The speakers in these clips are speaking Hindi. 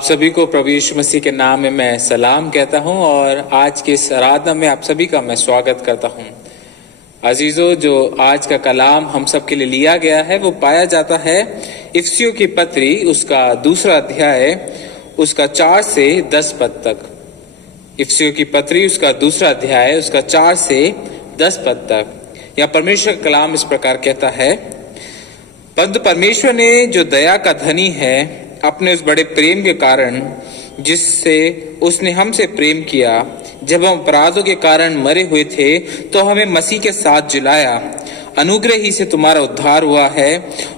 आप सभी को प्रभु यीशु मसीह के नाम में मैं सलाम कहता हूं और आज के इस आराधना में आप सभी का मैं स्वागत करता हूं। अजीजों, जो आज का कलाम हम सब के लिए लिया गया है वो पाया जाता है इफिसियों की पत्री उसका दूसरा अध्याय उसका 4 से 10 पद तक। इफिसियों की पत्री उसका दूसरा अध्याय उसका 4 से 10 पद तक। यह परमेश्वर का कलाम इस प्रकार कहता है, परंतु परमेश्वर ने जो दया का धनी है अपने उस बड़े प्रेम के कारण जिससे उसने हमसे प्रेम किया, जब हम अपराधों के कारण मरे हुए थे तो हमें मसीह के साथ जिलाया। अनुग्रह ही से तुम्हारा उद्धार हुआ है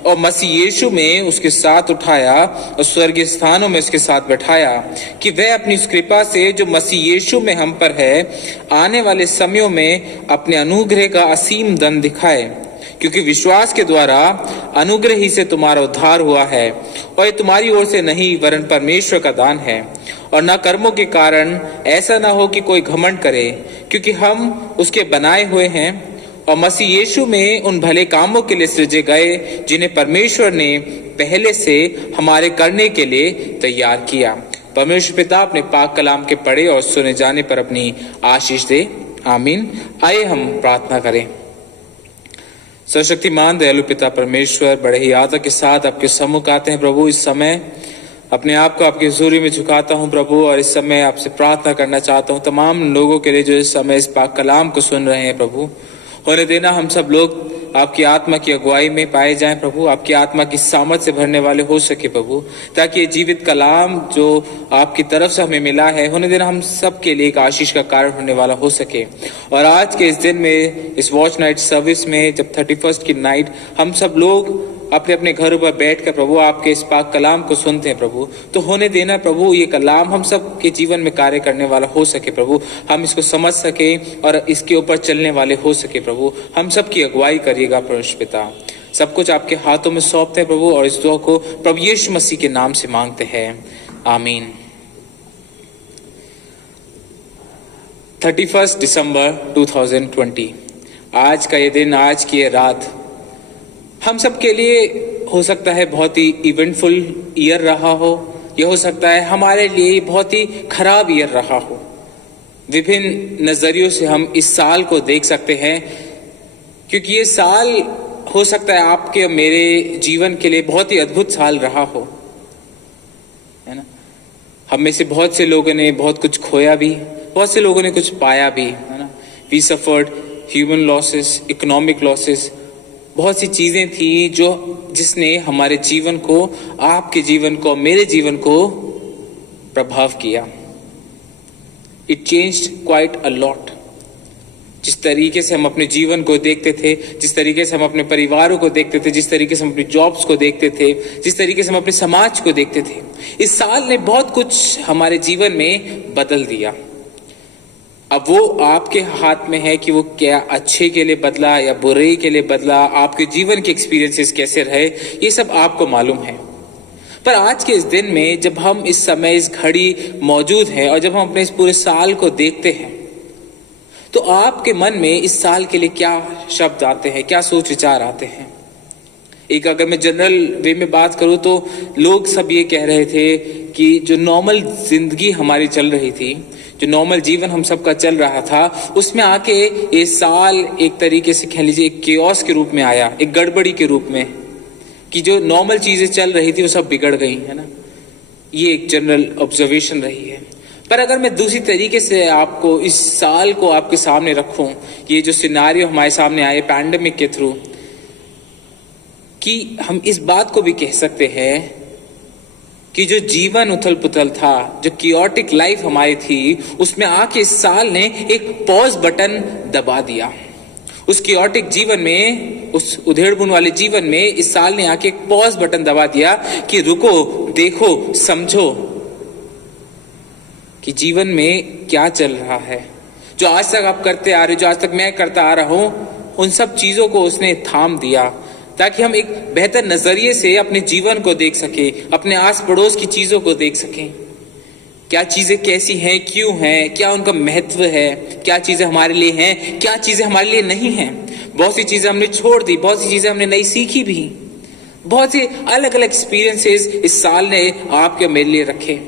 और मसीह यीशु में उसके साथ उठाया और स्वर्गीय स्थानों में उसके साथ बैठाया, कि वह अपनी उस कृपा से जो मसीह यीशु में हम पर है आने वाले समयों में अपने अनुग्रह का असीम दन दिखाए। क्योंकि विश्वास के द्वारा अनुग्रह ही से तुम्हारा उद्धार हुआ है, और ये तुम्हारी ओर से नहीं वरन परमेश्वर का दान है, और न कर्मों के कारण, ऐसा न हो कि कोई घमंड करे, क्योंकि हम उसके बनाए हुए हैं और मसीह यीशु में उन भले कामों के लिए सृजे गए जिन्हें परमेश्वर ने पहले से हमारे करने के लिए तैयार किया। परमेश्वर पिता अपने पाक कलाम के पढ़े और सुने जाने पर अपनी आशीष दे। आमीन। आइए हम प्रार्थना करें। सर्वशक्तिमान दयालु पिता परमेश्वर, बड़े ही आदर के साथ आपके सम्मुख आते हैं प्रभु। इस समय अपने आप को आपकी हुजूरी में झुकाता हूं प्रभु, और इस समय आपसे प्रार्थना करना चाहता हूं तमाम लोगों के लिए जो इस समय इस पाक कलाम को सुन रहे हैं प्रभु। होने देना हम सब लोग आपकी आत्मा की अगुवाई में पाए जाएं प्रभु, आपकी आत्मा की सामर्थ से भरने वाले हो सके प्रभु, ताकि ये जीवित कलाम जो आपकी तरफ से हमें मिला है, होने देना हम सब के लिए एक आशीष का कारण होने वाला हो सके। और आज के इस दिन में, इस वॉच नाइट सर्विस में, जब 31 की नाइट हम सब लोग अपने अपने घरों पर बैठकर प्रभु आपके इस पाक कलाम को सुनते हैं प्रभु, तो होने देना प्रभु ये कलाम हम सब के जीवन में कार्य करने वाला हो सके प्रभु, हम इसको समझ सके और इसके ऊपर चलने वाले हो सके प्रभु। हम सब की अगुवाई करिएगा परमेश्वर पिता। सब कुछ आपके हाथों में सौंपते हैं प्रभु, और इस दुआ को प्रभु यीशु मसीह के नाम से मांगते हैं। आमीन। 31 दिसंबर 2020, आज का ये दिन, आज की ये रात हम सब के लिए हो सकता है बहुत ही इवेंटफुल ईयर रहा हो, यह हो सकता है हमारे लिए बहुत ही खराब ईयर रहा हो। विभिन्न नजरियों से हम इस साल को देख सकते हैं, क्योंकि ये साल हो सकता है आपके मेरे जीवन के लिए बहुत ही अद्भुत साल रहा हो, है ना। हम में से बहुत से लोगों ने बहुत कुछ खोया भी, बहुत से लोगों ने कुछ पाया भी, है ना। We suffered human losses, economic losses, बहुत सी चीजें थी जिसने हमारे जीवन को, आपके जीवन को, मेरे जीवन को प्रभाव किया। It changed quite a lot. जिस तरीके से हम अपने जीवन को देखते थे, जिस तरीके से हम अपने परिवारों को देखते थे, जिस तरीके से हम अपनी जॉब्स को देखते थे, जिस तरीके से हम अपने समाज को देखते थे, इस साल ने बहुत कुछ हमारे जीवन में बदल दिया। अब वो आपके हाथ में है कि वो क्या अच्छे के लिए बदला या बुरे के लिए बदला, आपके जीवन के एक्सपीरियंसेस कैसे रहे, ये सब आपको मालूम है। पर आज के इस दिन में, जब हम इस समय इस घड़ी मौजूद हैं और जब हम अपने इस पूरे साल को देखते हैं, तो आपके मन में इस साल के लिए क्या शब्द आते हैं, क्या सोच विचार आते हैं। एक अगर मैं जनरल वे में बात करूं तो लोग सब ये कह रहे थे कि जो नॉर्मल जिंदगी हमारी चल रही थी, जो नॉर्मल जीवन हम सबका चल रहा था, उसमें आके ये साल एक तरीके से कह लीजिए एक केओस के रूप में आया, एक गड़बड़ी के रूप में, कि जो नॉर्मल चीजें चल रही थी वो सब बिगड़ गई, है ना। ये एक जनरल ऑब्जर्वेशन रही है। पर अगर मैं दूसरी तरीके से आपको इस साल को आपके सामने रखूं, ये जो सिनारियो हमारे सामने आए पैंडेमिक के थ्रू, कि हम इस बात को भी कह सकते हैं कि जो जीवन उथल पुथल था, जो कियोटिक लाइफ हमारी थी, उसमें आके इस साल ने एक पॉज बटन दबा दिया। उस कियोटिक जीवन में, उस उधेड़बुन वाले जीवन में इस साल ने आके एक पॉज बटन दबा दिया कि रुको, देखो, समझो कि जीवन में क्या चल रहा है। जो आज तक आप करते आ रहे हो, जो आज तक मैं करता आ रहा हूं, उन सब चीजों को उसने थाम दिया, ताकि हम एक बेहतर नजरिए से अपने जीवन को देख सके, अपने आस पड़ोस की चीजों को देख सकें। क्या चीजें कैसी हैं, क्यों हैं, क्या उनका महत्व है, क्या चीजें हमारे लिए हैं, क्या चीजें हमारे लिए नहीं हैं। बहुत सी चीजें हमने छोड़ दी, बहुत सी चीजें हमने नई सीखी भी, बहुत से अलग अलग एक्सपीरियंसेस इस साल ने आपके मेरे लिए रखे।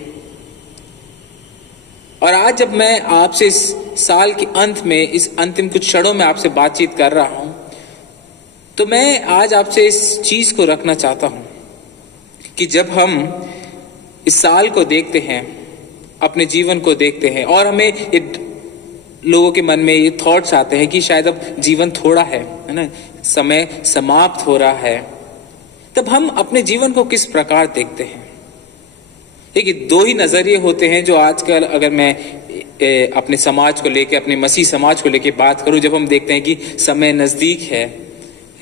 और आज जब मैं आपसे इस साल के अंत में, इस अंतिम कुछ क्षणों में आपसे बातचीत कर रहा हूं, तो मैं आज आपसे इस चीज को रखना चाहता हूं कि जब हम इस साल को देखते हैं, अपने जीवन को देखते हैं और हमें लोगों के मन में ये थॉट्स आते हैं कि शायद अब जीवन थोड़ा है ना, समय समाप्त हो रहा है, तब हम अपने जीवन को किस प्रकार देखते हैं? देखिए, दो ही नजरिए होते हैं जो आजकल, अगर मैं अपने समाज को लेके, अपने मसीह समाज को लेके बात करूं, जब हम देखते हैं कि समय नजदीक है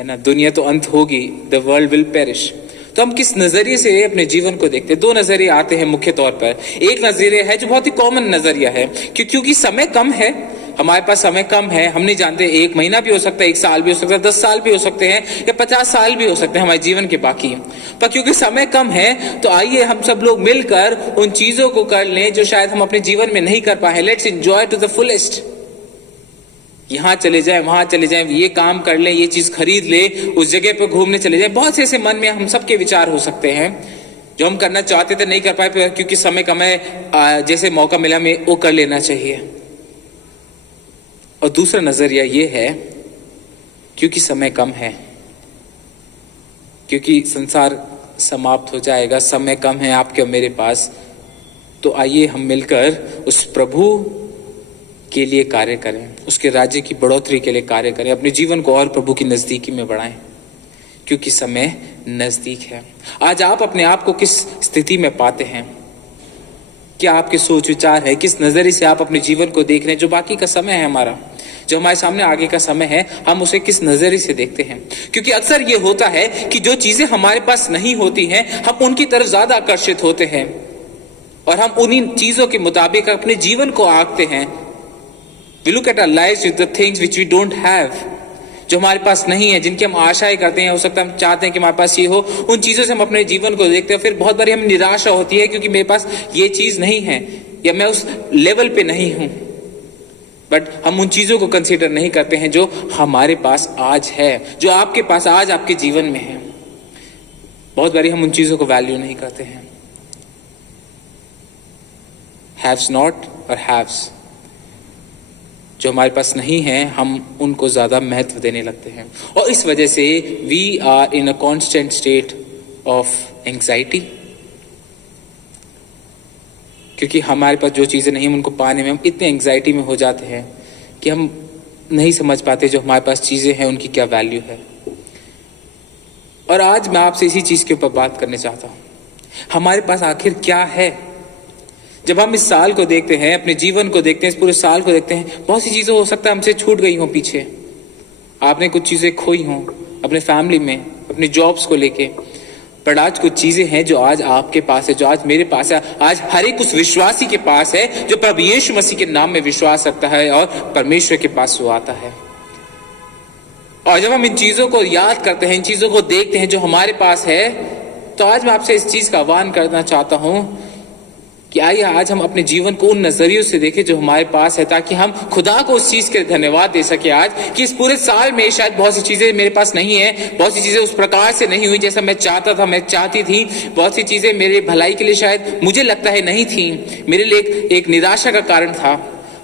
ना, दुनिया तो अंत होगी, द वर्ल्ड विल पेरिश, तो हम किस नजरिए से अपने जीवन को देखते हैं? दो नजरिए आते हैं मुख्य तौर पर। एक नजरिया है जो बहुत ही कॉमन नजरिया है, क्योंकि समय कम है, हमारे पास समय कम है, हम नहीं जानते, 1 महीना भी हो सकता है, 1 साल भी हो सकता है, 10 साल भी हो सकते हैं, या 50 साल भी हो सकते हैं हमारे जीवन के बाकी। पर क्योंकि समय कम है, तो आइए हम सब लोग मिलकर उन चीजों को कर लें जो शायद हम अपने जीवन में नहीं कर पाए। Let's enjoy to the fullest. यहां चले जाएं, वहां चले जाएं, ये काम कर लें, ये चीज खरीद ले, उस जगह पर घूमने चले जाएं। बहुत से ऐसे मन में हम सबके विचार हो सकते हैं जो हम करना चाहते थे, नहीं कर पाए क्योंकि समय कम है, जैसे मौका मिला हमें वो कर लेना चाहिए। और दूसरा नजरिया ये है, क्योंकि समय कम है, क्योंकि संसार समाप्त हो जाएगा, समय कम है आपके और मेरे पास, तो आइए हम मिलकर उस प्रभु के लिए कार्य करें, उसके राज्य की बढ़ोतरी के लिए कार्य करें, अपने जीवन को और प्रभु की नजदीकी में बढ़ाएं, क्योंकि समय नजदीक है। आज आप अपने आप को किस स्थिति में पाते हैं? क्या आपके सोच विचार है? किस नजरिए से आप अपने जीवन को देख रहे हैं? जो बाकी का समय है हमारा, जो हमारे सामने आगे का समय है, हम उसे किस नजरिए से देखते हैं? क्योंकि अक्सर ये होता है कि जो चीजें हमारे पास नहीं होती हैं, हम उनकी तरफ ज्यादा आकर्षित होते हैं और हम उन्हीं चीजों के मुताबिक अपने जीवन को आंकते हैं। We look at our lives with the things which we don't have, जो हमारे पास नहीं है, जिनकी हम आशाएं करते हैं, हो सकता है हम चाहते हैं कि हमारे पास ये हो, उन चीजों से हम अपने जीवन को देखते हैं। फिर बहुत बारी हमें निराशा होती है क्योंकि मेरे पास ये चीज नहीं है या मैं उस लेवल पे नहीं हूं। बट हम उन चीजों को कंसीडर नहीं करते हैं जो हमारे पास आज है, जो आपके पास आज आपके जीवन में है। बहुत बारी हम उन चीजों को वैल्यू नहीं करते हैं। हैव्स नॉट और हैव्स, जो हमारे पास नहीं है, हम उनको ज्यादा महत्व देने लगते हैं और इस वजह से we are in a constant state of anxiety, क्योंकि हमारे पास जो चीजें नहीं, हम उनको पाने में हम इतने एंग्जाइटी में हो जाते हैं कि हम नहीं समझ पाते जो हमारे पास चीजें हैं उनकी क्या वैल्यू है। और आज मैं आपसे इसी चीज के ऊपर बात करने चाहता हूं, हमारे पास आखिर क्या है? जब हम इस साल को देखते हैं, अपने जीवन को देखते हैं, इस पूरे साल को देखते हैं, बहुत सी चीजें हो सकता है हमसे छूट गई हो पीछे, आपने कुछ चीजें खोई हों अपने फैमिली में, अपने जॉब्स को लेके, पर आज कुछ चीजें हैं जो आज आपके पास है, जो आज मेरे पास है, आज हर एक उस विश्वासी के पास है जो प्रभु यीशु मसीह के नाम में विश्वास रखता है और परमेश्वर के पास वो आता है। और जब हम इन चीजों को याद करते हैं, इन चीजों को देखते हैं जो हमारे पास है, तो आज मैं आपसे इस चीज का आह्वान करना चाहता हूं कि आइए आज हम अपने जीवन को उन नजरियों से देखें जो हमारे पास है, ताकि हम खुदा को उस चीज के धन्यवाद दे सके आज कि इस पूरे साल में शायद बहुत सी चीजें मेरे पास नहीं है, बहुत सी चीजें उस प्रकार से नहीं हुई जैसा मैं चाहता था, मैं चाहती थी, बहुत सी चीजें मेरे भलाई के लिए शायद मुझे लगता है नहीं थी, मेरे लिए एक निराशा का कारण था।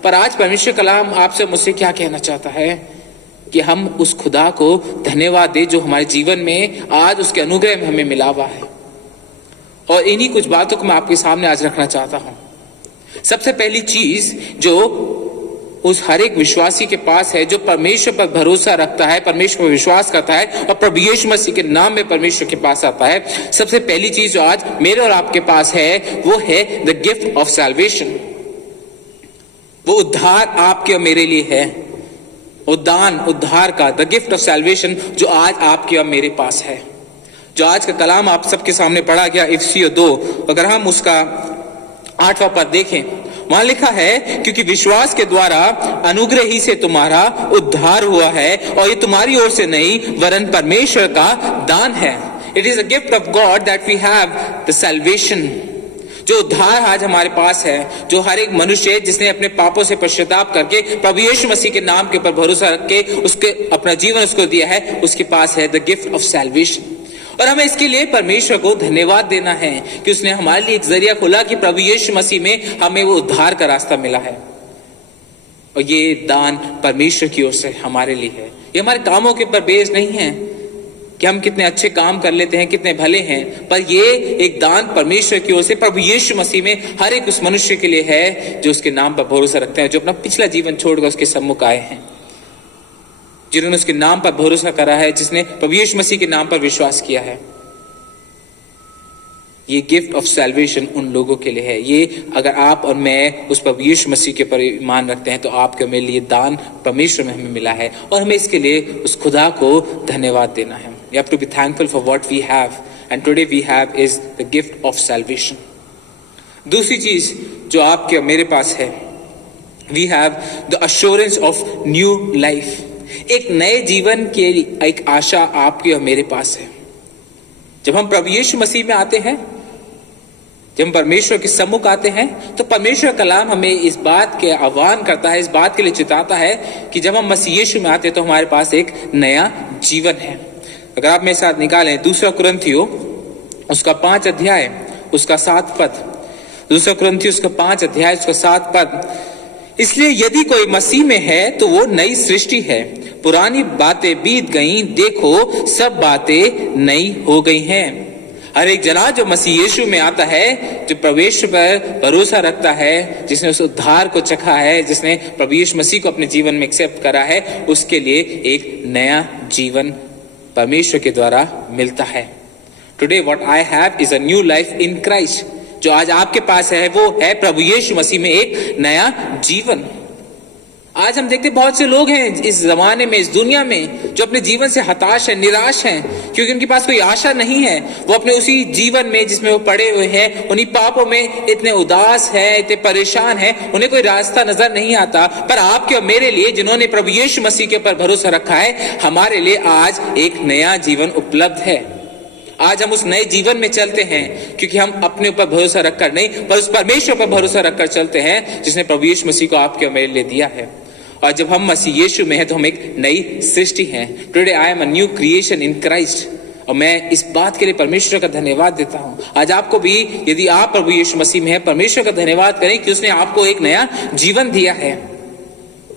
पर आज परमेश्वर कलाम आपसे मुझसे क्या कहना चाहता है कि हम उस खुदा को धन्यवाद दे जो हमारे जीवन में आज उसके अनुग्रह में हमें मिला हुआ है। और इन्हीं कुछ बातों को मैं आपके सामने आज रखना चाहता हूं। सबसे पहली चीज जो उस हर एक विश्वासी के पास है, जो परमेश्वर पर भरोसा रखता है, परमेश्वर पर विश्वास करता है और प्रभु यीशु मसीह के नाम में परमेश्वर के पास आता है, सबसे पहली चीज जो आज मेरे और आपके पास है वो है द गिफ्ट ऑफ सैल्वेशन। वो उद्धार आपके और मेरे लिए है, उद्धार का, द गिफ्ट ऑफ सैल्वेशन जो आज आपके और मेरे पास है। जो आज का कलाम आप सबके सामने पढ़ा गया इफिसियों 2, अगर हम उसका 8वां पद देखें, वहां लिखा है क्योंकि विश्वास के द्वारा अनुग्रह ही से तुम्हारा उद्धार हुआ है और ये तुम्हारी ओर से नहीं वरन परमेश्वर का दान है। It is a gift of God that we have the salvation. जो उद्धार आज हमारे पास है, जो हर एक मनुष्य जिसने अपने पापों से पश्चाताप करके प्रभु यीशु मसीह के नाम के ऊपर भरोसा रख के उसके अपना जीवन उसको दिया है, उसके पास है द गिफ्ट ऑफ सैल्वेशन। और हमें इसके लिए परमेश्वर को धन्यवाद देना है कि उसने हमारे लिए एक जरिया खोला कि प्रभु यीशु मसीह में हमें वो उद्धार का रास्ता मिला है। और ये दान परमेश्वर की ओर से हमारे लिए है। ये हमारे कामों के ऊपर बेस नहीं है कि हम कितने अच्छे काम कर लेते हैं, कितने भले हैं, पर ये एक दान परमेश्वर की ओर से प्रभु यीशु मसीह में हर एक उस मनुष्य के लिए है जो उसके नाम पर भरोसा रखते हैं, जो अपना पिछला जीवन छोड़कर उसके सम्मुख आए हैं, जिन्होंने उसके नाम पर भरोसा करा है, जिसने प्रभु यीशु मसीह के नाम पर विश्वास किया है। ये गिफ्ट ऑफ सैल्वेशन उन लोगों के लिए है। ये अगर आप और मैं उस प्रभु यीशु मसीह के ऊपर ईमान रखते हैं तो आपके मेरे लिए दान परमेश्वर में हमें मिला है और हमें इसके लिए उस खुदा को धन्यवाद देना है। We have to be thankful for what we have, and today we have is the gift of salvation. दूसरी चीज जो आपके और मेरे पास है, we have the assurance of new life. एक नए जीवन की एक आशा आपके और मेरे पास है। जब हम प्रभु यीशु मसीह में आते हैं, जब हम परमेश्वर के सम्मुख आते हैं, तो परमेश्वर कलाम हमें इस बात के आह्वान करता है, इस बात के लिए चिताता है कि जब हम मसीह यीशु में आते हैं तो हमारे पास एक नया जीवन है। अगर आप मेरे साथ निकालें 2 कुरिन्थियों उसका 5 अध्याय उसका 7 पद, 2 कुरिन्थियों उसका 5 अध्याय उसका 7 पद, इसलिए यदि कोई मसीह में है तो वो नई सृष्टि है, पुरानी बातें बीत गईं, देखो सब बातें नई हो गई हैं। हर एक जना जो मसीह यीशु में आता है, जो प्रवेश पर भरोसा रखता है, जिसने उस उद्धार को चखा है, जिसने प्रभु यीशु मसीह को अपने जीवन में एक्सेप्ट करा है, उसके लिए एक नया जीवन परमेश्वर के द्वारा मिलता है। Today what I have is a new life in Christ. जो आज आपके पास है वो है प्रभु यीशु मसीह में एक नया जीवन। आज हम देखते बहुत से लोग हैं इस जमाने में, इस दुनिया में, जो अपने जीवन से हताश है, निराश हैं, क्योंकि उनके पास कोई आशा नहीं है। वो अपने उसी जीवन में जिसमें वो पड़े हुए हैं, उन्हीं पापों में इतने उदास है, इतने परेशान है, उन्हें कोई रास्ता नजर नहीं आता। पर आपके और मेरे लिए, जिन्होंने प्रभु यीशु मसीह के ऊपर भरोसा रखा है, हमारे लिए आज एक नया जीवन उपलब्ध है। आज हम उस नए जीवन में चलते हैं क्योंकि हम अपने ऊपर भरोसा रखकर नहीं, पर उस परमेश्वर पर भरोसा रखकर चलते हैं जिसने प्रभु यीशु मसीह को आपके और मेरे लिए दिया है। और जब हम मसीह यीशु में हैं तो हम एक नई सृष्टि हैं। Today I am a new creation in Christ. और मैं इस बात के लिए परमेश्वर का धन्यवाद देता हूं। आज आपको भी, यदि आप प्रभु यीशु मसीह में हैं, परमेश्वर का धन्यवाद करें कि उसने आपको एक नया जीवन दिया है,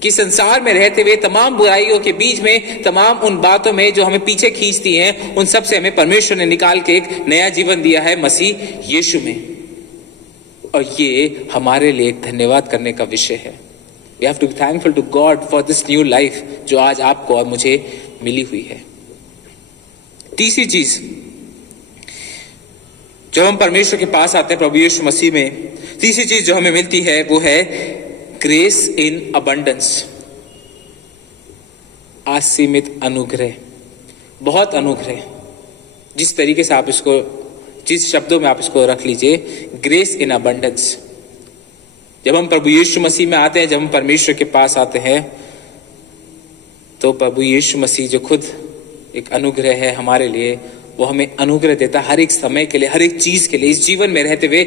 कि संसार में रहते हुए तमाम बुराइयों के बीच में, तमाम उन बातों में जो हमें पीछे खींचती हैं, उन सब से हमें परमेश्वर ने निकाल के एक नया जीवन दिया है मसीह यीशु में। और ये हमारे लिए एक धन्यवाद करने का विषय है। We have to be thankful to God for this new life जो आज आपको और मुझे मिली हुई है। तीसरी चीज, जब हम परमेश्वर के पास आते हैं प्रभु यीशु मसीह में, तीसरी चीज जो हमें मिलती है वो है ग्रेस इन अबंडेंस, असीमित अनुग्रह, बहुत अनुग्रह। जिस तरीके से आप इसको, जिस शब्दों में आप इसको रख लीजिए, ग्रेस इन अबंडेंस। जब हम प्रभु यीशु मसीह में आते हैं, जब हम परमेश्वर के पास आते हैं, तो प्रभु यीशु मसीह जो खुद एक अनुग्रह है हमारे लिए, वो हमें अनुग्रह देता हर एक समय के लिए, हर एक चीज के लिए, इस जीवन में रहते हुए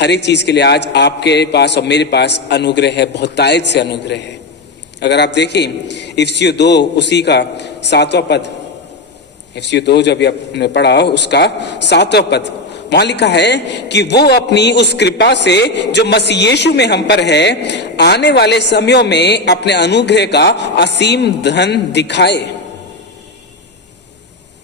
हर एक चीज के लिए। आज आपके पास और मेरे पास अनुग्रह है, बहुतायत से अनुग्रह है। अगर आप देखें इफिसियों 2 उसी का 7वां पद, इफिसियों 2 जो अभी आपने पढ़ा उसका 7वां पद, वहां लिखा है कि वो अपनी उस कृपा से जो मसीह यीशु में हम पर है, आने वाले समयों में अपने अनुग्रह का असीम धन दिखाए।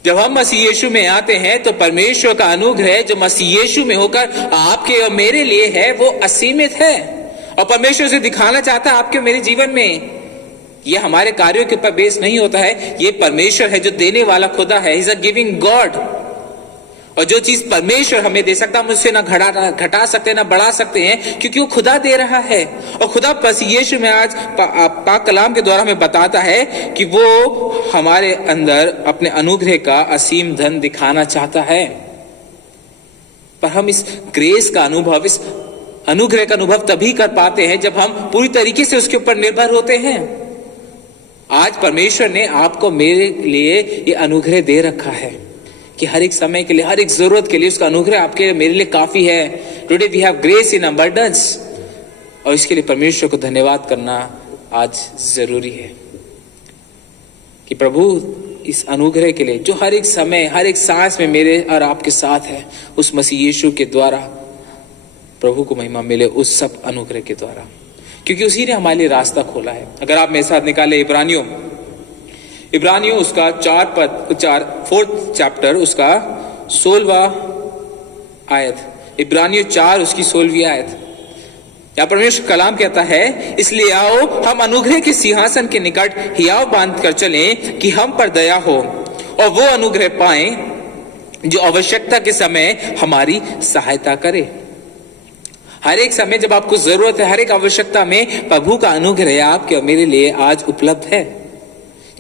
जब हम मसीह यीशु में आते हैं तो परमेश्वर का अनुग्रह जो मसीह यीशु में होकर आपके और मेरे लिए है, वो असीमित है और परमेश्वर से दिखाना चाहता है आपके और मेरे जीवन में। ये हमारे कार्यों के ऊपर बेस नहीं होता है, ये परमेश्वर है जो देने वाला खुदा है। He's a giving God। और जो चीज परमेश्वर हमें दे सकता, हम उससे ना घटा सकते ना बढ़ा सकते हैं, क्योंकि वो खुदा दे रहा है। और खुदा मसीह यीशु में आज पाक कलाम के द्वारा हमें बताता है कि वो हमारे अंदर अपने अनुग्रह का असीम धन दिखाना चाहता है। पर हम इस ग्रेस का अनुभव, इस अनुग्रह का अनुभव तभी कर पाते हैं जब हम पूरी तरीके से उसके ऊपर निर्भर होते हैं। आज परमेश्वर ने आपको मेरे लिए ये अनुग्रह दे रखा है कि हर एक समय के लिए, हर एक जरूरत के लिए उसका अनुग्रह आपके मेरे लिए काफी है। Today we have grace in abundance. और इसके लिए परमेश्वर को धन्यवाद करना आज जरूरी है कि प्रभु इस अनुग्रह के लिए जो हर एक समय, हर एक सांस में मेरे और आपके साथ है, उस मसीह यीशु के द्वारा प्रभु को महिमा मिले, उस सब अनुग्रह के द्वारा, क्योंकि उसी ने हमारे लिए रास्ता खोला है। अगर आप मेरे साथ निकाले इब्रानियों उसका 4 चैप्टर उसका 16वां आयत, इब्रानियों 4 उसकी 16वीं आयत, यहाँ परमेश्वर कलाम कहता है, इसलिए आओ हम अनुग्रह के सिंहासन के निकट हियाव बांध कर चलें कि हम पर दया हो और वो अनुग्रह पाएं जो आवश्यकता के समय हमारी सहायता करे। हर एक समय जब आपको जरूरत है, हर एक आवश्यकता में प्रभु का अनुग्रह आपके और मेरे लिए आज उपलब्ध है,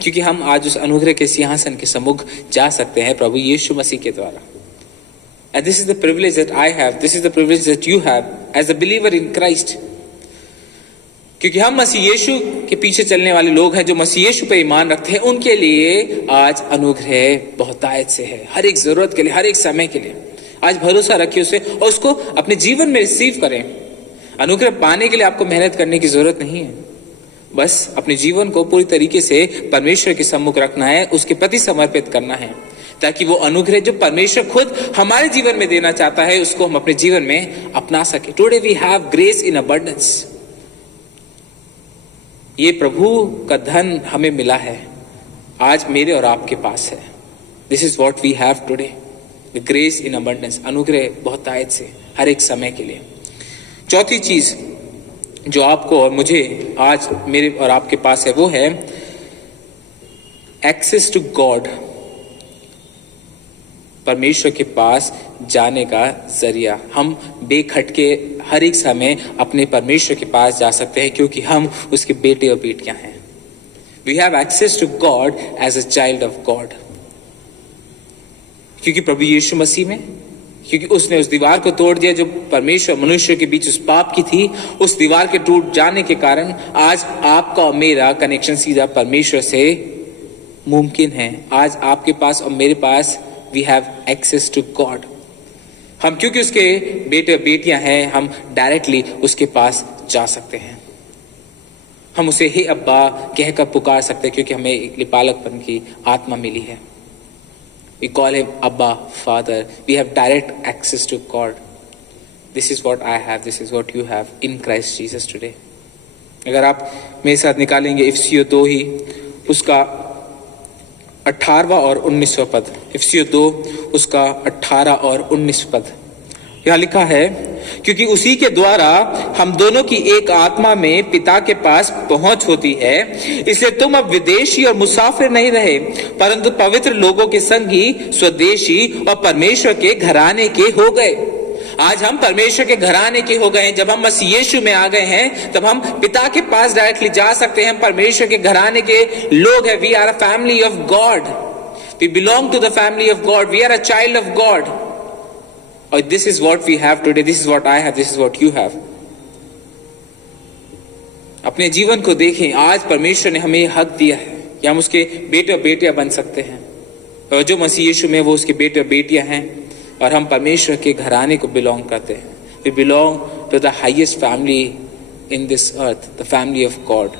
क्योंकि हम आज उस अनुग्रह के सिंहासन के सम्मुख जा सकते हैं प्रभु यीशु मसीह के द्वारा। And this is the privilege that I have, this is the privilege that you have as a believer in Christ. क्योंकि हम मसीह यीशु के पीछे चलने वाले लोग हैं, जो मसीह यीशु पे ईमान रखते हैं, उनके लिए आज अनुग्रह बहुतायत से है, हर एक जरूरत के लिए, हर एक समय के लिए। आज भरोसा रखिए उसे और उसको अपने जीवन में रिसीव करें। अनुग्रह पाने के लिए आपको मेहनत करने की जरूरत नहीं है, बस अपने जीवन को पूरी तरीके से परमेश्वर के सम्मुख रखना है, उसके प्रति समर्पित करना है, ताकि वो अनुग्रह जो परमेश्वर खुद हमारे जीवन में देना चाहता है, उसको हम अपने जीवन में अपना सके। Today we have grace in abundance. ये प्रभु का धन हमें मिला है, आज मेरे और आपके पास है। This is what we have today, the grace in abundance, अनुग्रह बहुतायत से हर एक समय के लिए। चौथी चीज जो आपको और मुझे आज मेरे और आपके पास है, वो है एक्सेस टू गॉड, परमेश्वर के पास जाने का जरिया। हम बेखटके हर एक समय अपने परमेश्वर के पास जा सकते हैं, क्योंकि हम उसके बेटे और बेटियां हैं। We have access to God as a child of God, क्योंकि प्रभु यीशु मसीह में, क्योंकि उसने उस दीवार को तोड़ दिया जो परमेश्वर मनुष्य के बीच उस पाप की थी। उस दीवार के टूट जाने के कारण आज आपका और मेरा कनेक्शन सीधा परमेश्वर से मुमकिन है। आज आपके पास और मेरे पास we have access to God. हम क्योंकि उसके बेटे बेटियां हैं, हम डायरेक्टली उसके पास जा सकते हैं। हम उसे हे अब्बा कहकर पुकार सकते हैं, क्योंकि हमें एक लिपालकपन की आत्मा मिली है। We call him Abba, Father. We have direct access to God. This is what I have. This is what you have in Christ Jesus today. अगर आप मेरे साथ निकालेंगे इफिसियों 2 ही उसका 18वां और 19वां पद, इफिसियों 2 उसका 18 और 19 पद, यहाँ लिखा है, क्योंकि उसी के द्वारा हम दोनों की एक आत्मा में पिता के पास पहुंच होती है, इसलिए तुम अब विदेशी और मुसाफिर नहीं रहे, परंतु पवित्र लोगों के संग ही स्वदेशी और परमेश्वर के घराने के हो गए। आज हम परमेश्वर के घराने के हो गए हैं। जब हम मसीह यीशु में आ गए हैं, तब हम पिता के पास डायरेक्टली जा सकते हैं। परमेश्वर के घराने के लोग हैं। We are a family of God, we belong to the family of God, we are a child of God. और this is what we have today, this is what I have, this is what you have. अपने जीवन को देखें, आज परमेश्वर ने हमें हक दिया है कि हम उसके बेटे और बेटियां बन सकते हैं, और जो मसीह यीशु में वो उसके बेटे और बेटियां हैं, और हम परमेश्वर के घराने को बिलोंग करते हैं। We belong to the highest family in this earth, the family of God.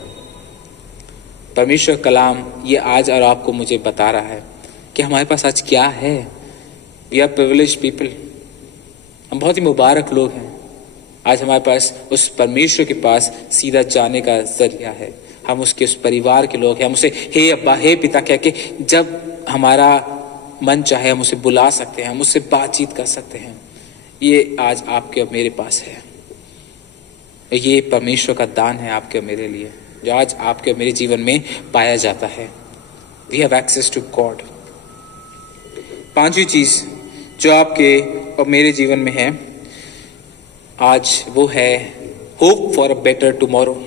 परमेश्वर कलाम ये आज और आपको मुझे बता रहा है कि हमारे पास आज क्या है। वी आर प्रिविलेज्ड पीपल, हम बहुत ही मुबारक लोग हैं। आज हमारे पास उस परमेश्वर के पास सीधा जाने का जरिया है। हम उसके उस परिवार के लोग हैं। हम उसे हे अब्बा, हे पिता कह के जब हमारा मन चाहे हम उसे बुला सकते हैं, हम उससे बातचीत कर सकते हैं। ये आज आपके और मेरे पास है। ये परमेश्वर का दान है आपके और मेरे लिए, जो आज आपके और मेरे जीवन में पाया जाता है। We have access to God. 5वीं चीज जो आपके और मेरे जीवन में है आज, वो है hope for a better tomorrow,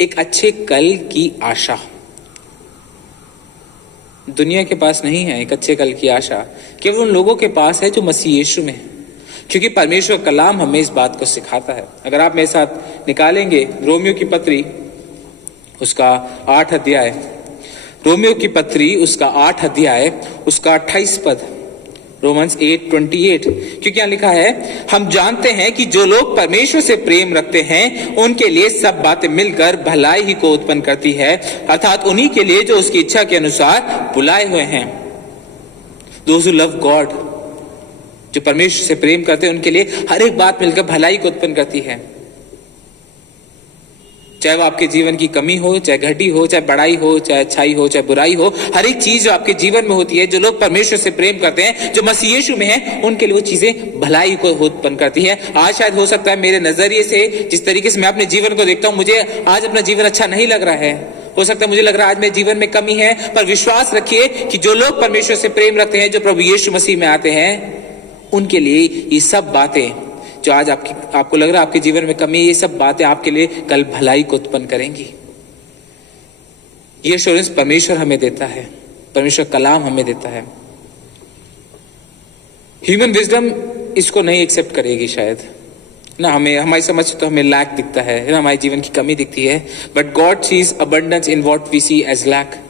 एक अच्छे कल की आशा। दुनिया के पास नहीं है एक अच्छे कल की आशा, केवल उन लोगों के पास है जो मसीह यीशु में है, क्योंकि परमेश्वर कलाम हमें इस बात को सिखाता है। अगर आप मेरे साथ निकालेंगे रोमियो की पत्री उसका 8 अध्याय, रोमियो की पत्री उसका 8 अध्याय उसका 28 पद, रोमन्स 8:28, क्योंकि यहाँ लिखा है, हम जानते हैं कि जो लोग परमेश्वर से प्रेम रखते हैं उनके लिए सब बातें मिलकर भलाई ही को उत्पन्न करती है, अर्थात उन्हीं के लिए जो उसकी इच्छा के अनुसार बुलाए हुए हैं। Those who love God, जो परमेश्वर से प्रेम करते हैं उनके लिए हर एक बात मिलकर भलाई को उत्पन्न करती है। चाहे वो आपके जीवन की कमी हो, चाहे घटी हो, चाहे बड़ाई हो, चाहे अच्छाई हो, चाहे बुराई हो, हर एक चीज जो आपके जीवन में होती है, जो लोग परमेश्वर से प्रेम करते हैं, जो मसीह यीशु में हैं, उनके लिए वो चीजें भलाई को उत्पन्न करती हैं। आज शायद हो सकता है मेरे नजरिए से, जिस तरीके से मैं अपने जीवन को देखता हूं, मुझे आज अपना जीवन अच्छा नहीं लग रहा है। हो सकता है मुझे लग रहा है आज मेरे जीवन में कमी है, पर विश्वास रखिए कि जो लोग परमेश्वर से प्रेम रखते हैं, जो प्रभु यीशु मसीह में आते हैं, उनके लिए ये सब बातें जो आज आपको लग रहा है आपके जीवन में कमी है, ये सब बातें आपके लिए कल भलाई को उत्पन्न करेंगी। ये एश्योरेंस परमेश्वर हमें देता है, परमेश्वर कलाम हमें देता है। ह्यूमन विजडम इसको नहीं एक्सेप्ट करेगी शायद ना, हमें हमारी समझ से तो हमें लैक दिखता है ना, हमारे जीवन की कमी दिखती है, but God sees abundance in what we see as lack.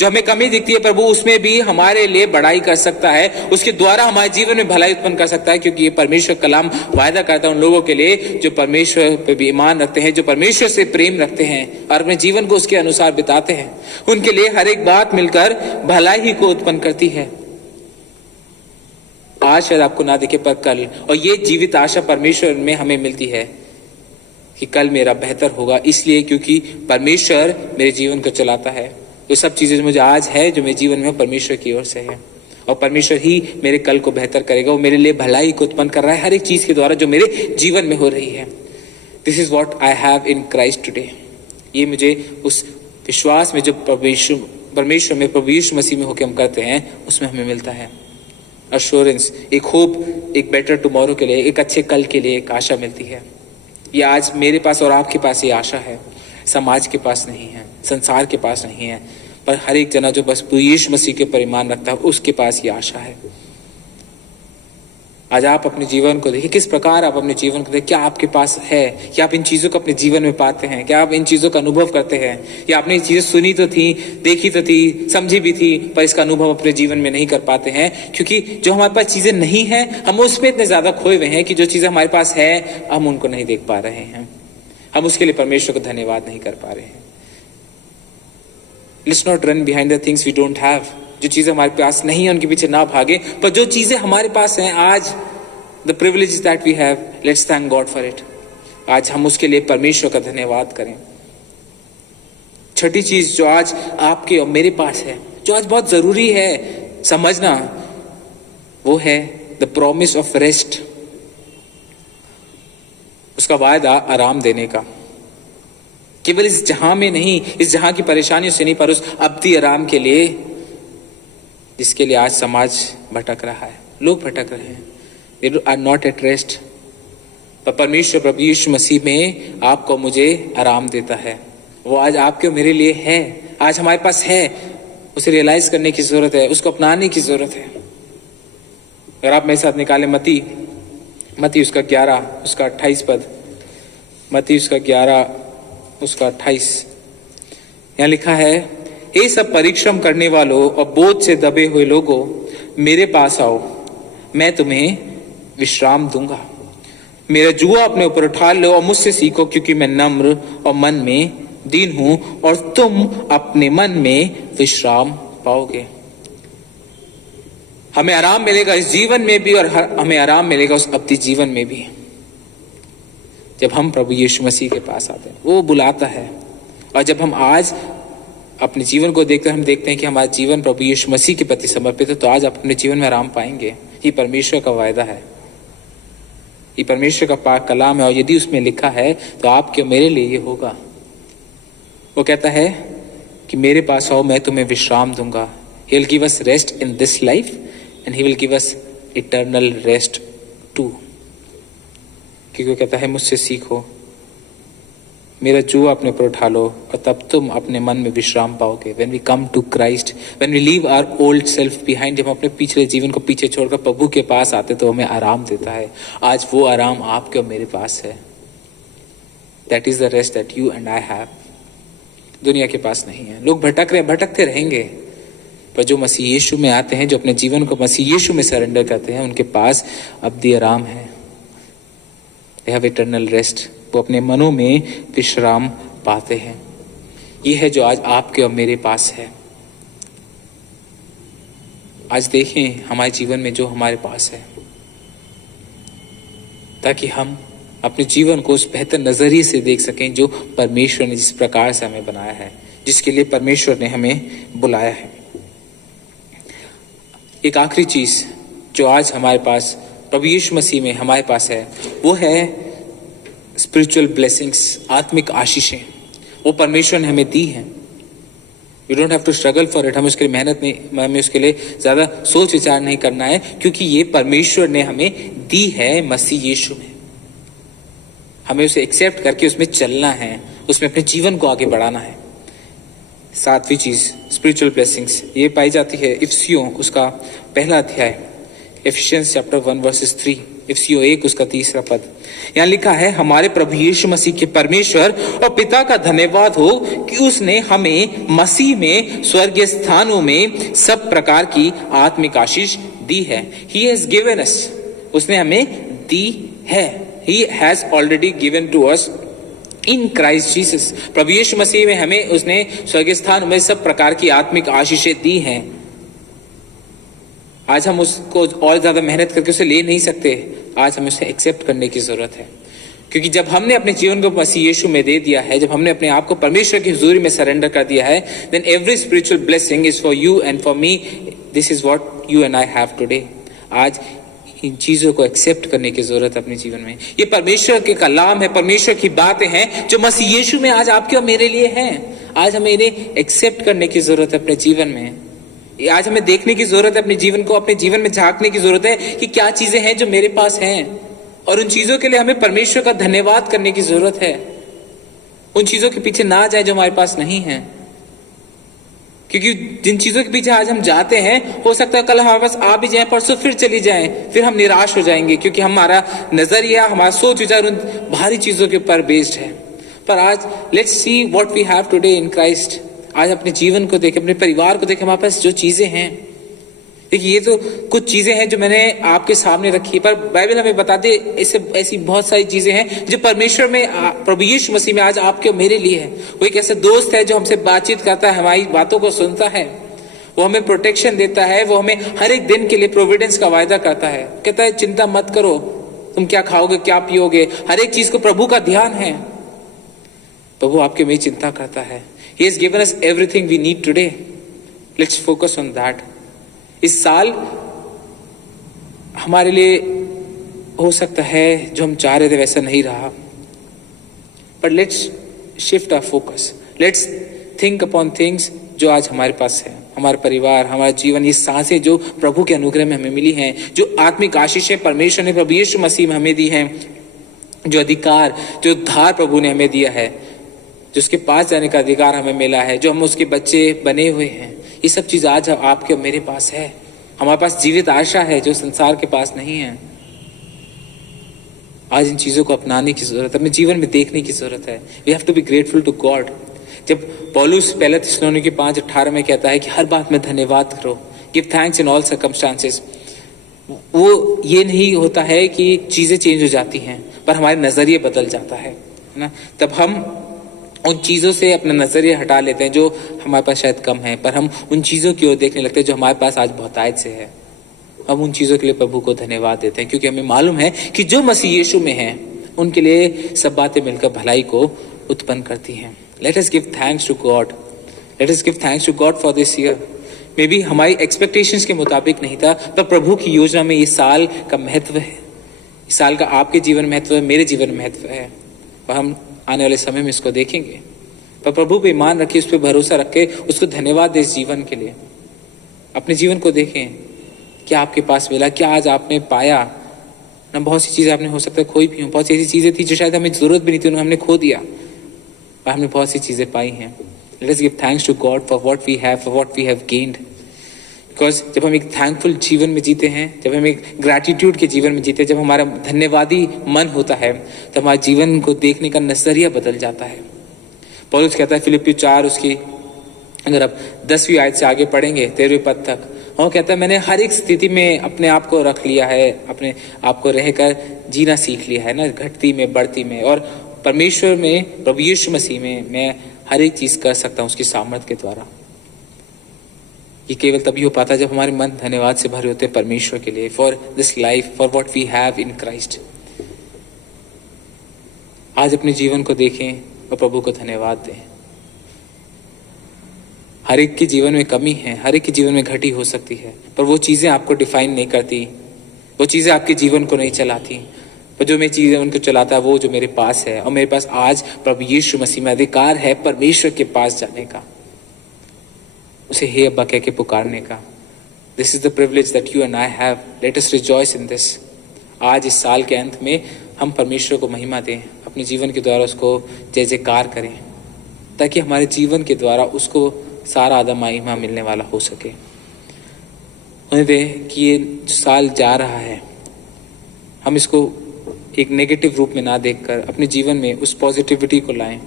जो हमें कमी दिखती है, प्रभु उसमें भी हमारे लिए बड़ाई कर सकता है, उसके द्वारा हमारे जीवन में भलाई उत्पन्न कर सकता है, क्योंकि ये परमेश्वर कलाम वायदा करता है उन लोगों के लिए जो परमेश्वर पे भी ईमान रखते हैं, जो परमेश्वर से प्रेम रखते हैं और अपने जीवन को उसके अनुसार बिताते हैं। उनके लिए हर एक बात मिलकर भलाई ही को उत्पन्न करती है। आज शायद आपको ना दिखे, पर कल, और ये जीवित आशा परमेश्वर में हमें मिलती है कि कल मेरा बेहतर होगा, इसलिए क्योंकि परमेश्वर मेरे जीवन को चलाता है। ये सब चीजें जो मुझे आज है, जो मेरे जीवन में परमेश्वर की ओर से है, और परमेश्वर ही मेरे कल को बेहतर करेगा। वो मेरे लिए भलाई को उत्पन्न कर रहा है हर एक चीज के द्वारा जो मेरे जीवन में हो रही है। This is what I have in Christ today. ये मुझे उस विश्वास में जो परमेश्वर में प्रभु यीशु मसीह में होकर हम करते हैं, उसमें हमें मिलता है अश्योरेंस, एक होप, एक बेटर टुमारो के लिए, एक अच्छे कल के लिए एक आशा मिलती है। ये आज मेरे पास और आपके पास ये आशा है, समाज के पास नहीं है, संसार के पास नहीं है, पर हर एक जना जो बस यीशु मसीह के परिमाण रखता है, उसके पास ये आशा है। आज आप अपने जीवन को देखिए, किस प्रकार आप अपने जीवन को देखिए, क्या आपके पास है, क्या आप इन चीजों को अपने जीवन में पाते हैं, क्या आप इन चीजों का अनुभव करते हैं, या आपने ये चीजें सुनी तो थी, देखी तो थी, समझी भी थी, पर इसका अनुभव अपने जीवन में नहीं कर पाते हैं, क्योंकि जो हमारे पास चीजें नहीं है, हम उसमें इतने ज्यादा खोए हुए हैं कि जो चीजें हमारे पास है, हम उनको नहीं देख पा रहे हैं, हम उसके लिए परमेश्वर को धन्यवाद नहीं कर पा रहे हैं। Let's not run behind the things we don't have. जो चीजें हमारे पास नहीं है उनके पीछे ना भागे, पर जो चीजें हमारे पास हैं आज, the privilege that we have, let's thank God for it. आज हम उसके लिए परमेश्वर का धन्यवाद करें। छठी चीज जो आज आपके और मेरे पास है, जो आज बहुत जरूरी है समझना, वो है द प्रॉमिस ऑफ रेस्ट, उसका वायदा आराम देने का। केवल इस जहां में नहीं, इस जहां की परेशानियों से नहीं, पर उस अब्दी आराम के लिए जिसके लिए आज समाज भटक रहा है, लोग भटक रहे हैं, they are not at rest। पर परमेश्वर प्रभु यीशु मसीह में आपको मुझे आराम देता है। वो आज आपके और मेरे लिए है, आज हमारे पास है। उसे रियलाइज करने की जरूरत है, उसको अपनाने की जरूरत है। अगर आप मेरे साथ निकालें मती उसका 11 उसका 28 पद, मती उसका 11 उसका 28, यहाँ लिखा है, हे सब परिश्रम करने वालों और बोझ से दबे हुए लोगों, मेरे पास आओ, मैं तुम्हें विश्राम दूंगा। मेरा जुआ अपने ऊपर उठा लो और मुझसे सीखो, क्योंकि मैं नम्र और मन में दीन हूं, और तुम अपने मन में विश्राम पाओगे। हमें आराम मिलेगा इस जीवन में भी, और हमें आराम मिलेगा उस अब्दी जीवन में भी, जब हम प्रभु यीशु मसीह के पास आते हैं। वो बुलाता है, और जब हम आज अपने जीवन को देखकर हम देखते हैं कि हमारा जीवन प्रभु यीशु मसीह के प्रति समर्पित है, तो आज आप अपने जीवन में आराम पाएंगे। ये परमेश्वर का वायदा है, ये परमेश्वर का पाक कलाम है, और यदि उसमें लिखा है तो आपके और मेरे लिए ये होगा। वो कहता है कि मेरे पास आओ, मैं तुम्हें विश्राम दूंगा। He will give us rest in this life and he will give us eternal rest too। क्योंकि वो कहता है मुझसे सीखो, मेरा जुआ अपने पर उठा लो, और तब तुम अपने मन में विश्राम पाओगे। When we come to Christ, when we leave our old self behind, जब हम अपने पिछले जीवन को पीछे छोड़कर प्रभु के पास आते तो हमें आराम देता है। आज वो आराम आपके और मेरे पास है। That is the rest that you and I have। दुनिया के पास नहीं है। लोग भटक रहे, भटकते रहेंगे, पर जो मसीह यीशु में आते हैं, जो अपने जीवन को मसीह यीशु में सरेंडर करते हैं, उनके पास अब्दी आराम है। They have eternal rest. वो अपने मनों में विश्राम पाते हैं। ये है जो आज आपके और मेरे पास है। आज देखें हमारे जीवन में जो हमारे पास है, ताकि हम अपने जीवन को उस बेहतर नजरिए से देख सकें जो परमेश्वर ने जिस प्रकार से हमें बनाया है, जिसके लिए परमेश्वर ने हमें बुलाया है। एक आखिरी चीज जो आज हमारे पास प्रभु यीशु मसीह में हमारे पास है, वो है स्पिरिचुअल ब्लेसिंग्स, आत्मिक आशीषें। वो परमेश्वर ने हमें दी हैं। You don't have to struggle for it. हम उसके लिए मेहनत नहीं, हमें उसके लिए ज्यादा सोच विचार नहीं करना है, क्योंकि ये परमेश्वर ने हमें दी है मसीह यीशु में। हमें उसे एक्सेप्ट करके उसमें चलना है, उसमें अपने जीवन को आगे बढ़ाना है। सातवीं चीज स्पिरिचुअल ब्लेसिंग्स ये पाई जाती है इफिसियों उसका पहला अध्याय, एफिशियंस चैप्टर 1 वर्सेस 3, इफिसियों 1 उसका 3 पद। यहाँ लिखा है, हमारे प्रभु यीशु मसीह के परमेश्वर और पिता का धन्यवाद हो कि उसने हमें मसीह में स्वर्गीय स्थानों में सब प्रकार की आत्मिक आशीष दी है। He has given us, उसने हमें दी है। He has already given to us in Christ Jesus। प्रभु यीशु मसीह में हमें उसने स्वर्गीय स्थानों में सब प्रकार की आत्मिक आशीषें दी हैं। आज हम उसको और ज्यादा मेहनत करके उसे ले नहीं सकते। आज हमें उसे एक्सेप्ट करने की जरूरत है, क्योंकि जब हमने अपने जीवन को मसीह यीशु में दे दिया है, जब हमने अपने आप को परमेश्वर की हुजूरी में सरेंडर कर दिया है, then every spiritual blessing is for you and for me. This is what you and I have today. आज इन चीजों को एक्सेप्ट करने की जरूरत है अपने जीवन में। ये परमेश्वर के कलाम है, परमेश्वर की बातें हैं जो मसीह यीशु में आज आपके और मेरे लिए हैं। आज हमें इन्हें एक्सेप्ट करने की जरूरत है अपने जीवन में। आज हमें देखने की जरूरत है अपने जीवन को, अपने जीवन में झांकने की जरूरत है कि क्या चीजें हैं जो मेरे पास हैं, और उन चीजों के लिए हमें परमेश्वर का धन्यवाद करने की जरूरत है। उन चीजों के पीछे ना जाए जो हमारे पास नहीं है, क्योंकि जिन चीजों के पीछे आज हम जाते हैं, हो सकता है कल हमारे पास आ भी जाए, परसों फिर चली जाए, फिर हम निराश हो जाएंगे, क्योंकि हमारा नजरिया, हमारा सोच विचार उन भारी चीजों के ऊपर बेस्ड है। पर आज let's see what we have today in Christ. आज अपने जीवन को देखें, अपने परिवार को देखें, हमारे पास जो चीजें हैं। देखिए, ये तो कुछ चीजें हैं जो मैंने आपके सामने रखी, पर बाइबल हमें बताते इससे ऐसी बहुत सारी चीजें हैं जो परमेश्वर में, प्रभु यीशु मसीह में आज आपके और मेरे लिए है। वो एक ऐसा दोस्त है जो हमसे बातचीत करता है, हमारी बातों को सुनता है, वो हमें प्रोटेक्शन देता है, वो हमें हर एक दिन के लिए प्रोविडेंस का वायदा करता है। कहता है चिंता मत करो, तुम क्या खाओगे, क्या पियोगे, हर एक चीज को प्रभु का ध्यान है। प्रभु आपके में चिंता करता है। He has given us everything we need today. Let's focus on that. इस साल हमारे लिए हो सकता है जो हम चाह रहे थे वैसा नहीं रहा, पर let's shift our focus, let's think upon things जो आज हमारे पास है। हमारा परिवार, हमारा जीवन, ये सांसें जो प्रभु के अनुग्रह में हमें मिली हैं, जो आत्मिक आशीषें परमेश्वर ने प्रभु यीशु मसीह में हमें दी हैं, जो अधिकार, जो उद्धार प्रभु ने हमें दिया है, जो उसके पास जाने का अधिकार हमें मिला है, जो हम उसके बच्चे बने हुए हैं, ये सब चीज आज आपके और मेरे पास है। हमारे पास जीवित आशा है जो संसार के पास नहीं है। आज इन चीजों को अपनाने की जरूरत है, अपने जीवन में देखने की जरूरत है। We have to be grateful to God. जब पौलुस पहला थिस्सलुनीकी 5:18 में कहता है कि हर बात में धन्यवाद करो, give thanks in all circumstances, वो ये नहीं होता है कि चीजें चेंज हो जाती हैं, पर हमारे नजरिए बदल जाता है ना। तब हम उन चीजों से अपना नजरिया हटा लेते हैं जो हमारे पास शायद कम है, पर हम उन चीजों की ओर देखने लगते हैं जो हमारे पास आज बहुतायत से है। हम उन चीजों के लिए प्रभु को धन्यवाद देते हैं, क्योंकि हमें मालूम है कि जो मसीह यीशु में है उनके लिए सब बातें मिलकर भलाई को उत्पन्न करती हैं। Let us give thanks to God, let us give thanks to God for this year. Maybe हमारी एक्सपेक्टेशंस के मुताबिक नहीं था, पर प्रभु की योजना में ये साल का महत्व है। इस साल का आपके जीवन में महत्व है, मेरे जीवन में महत्व है, और हम आने वाले समय में इसको देखेंगे। पर प्रभु पे ईमान रखिए, उस पर भरोसा रखे, उसको धन्यवाद दे इस जीवन के लिए। अपने जीवन को देखें, क्या आपके पास मिला, क्या आज आपने पाया ना। बहुत सी चीजें आपने हो सकता है खोई भी हो, बहुत सी ऐसी चीजें थी जो शायद हमें जरूरत भी नहीं थी, उन्हें हमने खो दिया, पर हमने बहुत सी चीजें पाई हैं। Let us give thanks to God for what we have, for what we have gained. Because जब हम एक थैंकफुल जीवन में जीते हैं, जब हम एक ग्रैटिट्यूड के जीवन में जीते हैं, जब हमारा धन्यवादी मन होता है, तो हमारे जीवन को देखने का नजरिया बदल जाता है। पौलुस कहता है फिलिप्पी 4 उसकी अगर आप 10वीं आयत से आगे पढ़ेंगे 13वें पद तक, वो कहता है मैंने हर एक स्थिति में अपने आप को रख लिया है, अपने आप को रहकर जीना सीख लिया है ना, घटती में बढ़ती में, और परमेश्वर में, प्रभु यीशु मसीह में मैं हर एक चीज कर सकता हूँ उसकी सामर्थ्य के द्वारा। ये केवल तभी हो पाता है जब हमारे मन धन्यवाद से भरे होते हैं परमेश्वर के लिए, for this life, for what we have in Christ. आज अपने जीवन को देखें और प्रभु को धन्यवाद दें। हर एक के जीवन में कमी है, हर एक के जीवन में घटी हो सकती है, पर वो चीजें आपको डिफाइन नहीं करती, वो चीजें आपके जीवन को नहीं चलाती, पर जो मेरी चीजें उनको चलाता है वो जो मेरे पास है, और मेरे पास आज प्रभु यीशु मसीह में अधिकार है परमेश्वर के पास जाने का, उसे हे अब्बा कह के पुकारने का। This is the privilege that you and I have, let us rejoice in this. आज इस साल के अंत में हम परमेश्वर को महिमा दें, अपने जीवन के द्वारा उसको जय जयकार करें, ताकि हमारे जीवन के द्वारा उसको सारा आदम महिमा मिलने वाला हो सके। उन्हें दे कि ये जो साल जा रहा है हम इसको एक नेगेटिव रूप में ना देखकर अपने जीवन में उस पॉजिटिविटी को लाएं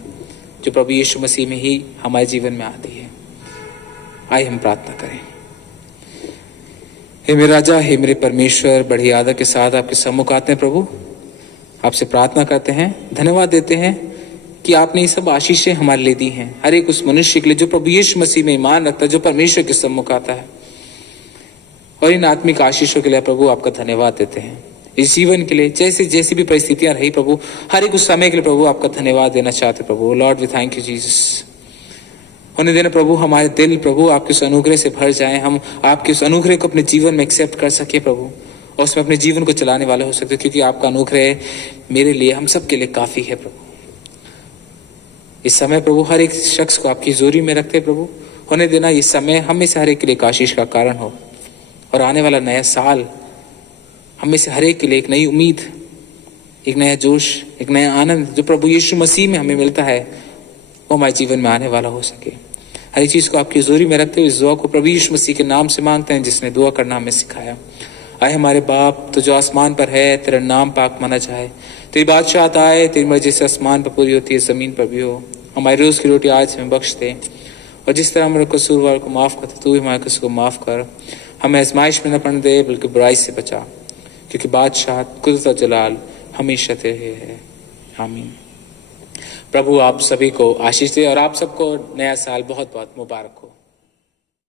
जो प्रभु यीशु मसीह में ही हमारे जीवन में आती है। आइए हम प्रार्थना करें। हे मेरे राजा, हे मेरे परमेश्वर, बड़ी आदर के साथ आपके सम्मुख आते हैं प्रभु, आपसे प्रार्थना करते हैं, धन्यवाद देते हैं कि आपने ये सब आशीषें हमारे लिए दी हैं, हर एक उस मनुष्य के लिए जो प्रभु यीशु मसीह में ईमान रखता है, जो परमेश्वर के सम्मुख आता है। और इन आत्मिक आशीषों के लिए प्रभु आपका धन्यवाद देते हैं। इस जीवन के लिए जैसी भी परिस्थितियां रही प्रभु, हर एक उस समय के लिए प्रभु आपका धन्यवाद देना चाहते प्रभु। Lord we thank you Jesus. होने देना प्रभु हमारे दिल प्रभु आपके उस अनुग्रह से भर जाएं, हम आपके उस अनुग्रह को अपने जीवन में एक्सेप्ट कर सके प्रभु, और उसमें अपने जीवन को चलाने वाले हो सकते, क्योंकि आपका अनुग्रह मेरे लिए, हम सब के लिए काफी है प्रभु। इस समय प्रभु हर एक शख्स को आपकी जोरी में रखते प्रभु, होने देना इस समय हम में से हर एक के लिए आशीष का कारण हो, और आने वाला नया साल हम में से हर एक के लिए एक नई उम्मीद, एक नया जोश, एक नया आनंद जो प्रभु यीशु मसीह में हमें मिलता है वो हमारे जीवन में आने वाला हो सके। हर एक चीज को आपकी जोरी में रखते हुए इस दुआ को प्रभु यीशु मसीह के नाम से मांगते हैं जिसने दुआ करना हमें सिखाया। आए हमारे बाप तो जो आसमान पर है, तेरा नाम पाक माना जाए, तेरी बादशाहत आए, तेरी मर्जी से आसमान पर पूरी होती है जमीन पर भी हो। हमारी रोज की रोटी आज हमें बख्श दे, और जिस तरह हमारे कसूरवार को माफ करते तू भी हमारे कसूर को माफ कर। हमें आजमाइश में न पड़ने दे बल्कि बुराई से बचा, क्योंकि बादशाह कुदरत और जलाल हमेशा तेरे है। आमीन। प्रभु आप सभी को आशीष दे और आप सबको नया साल बहुत बहुत मुबारक हो।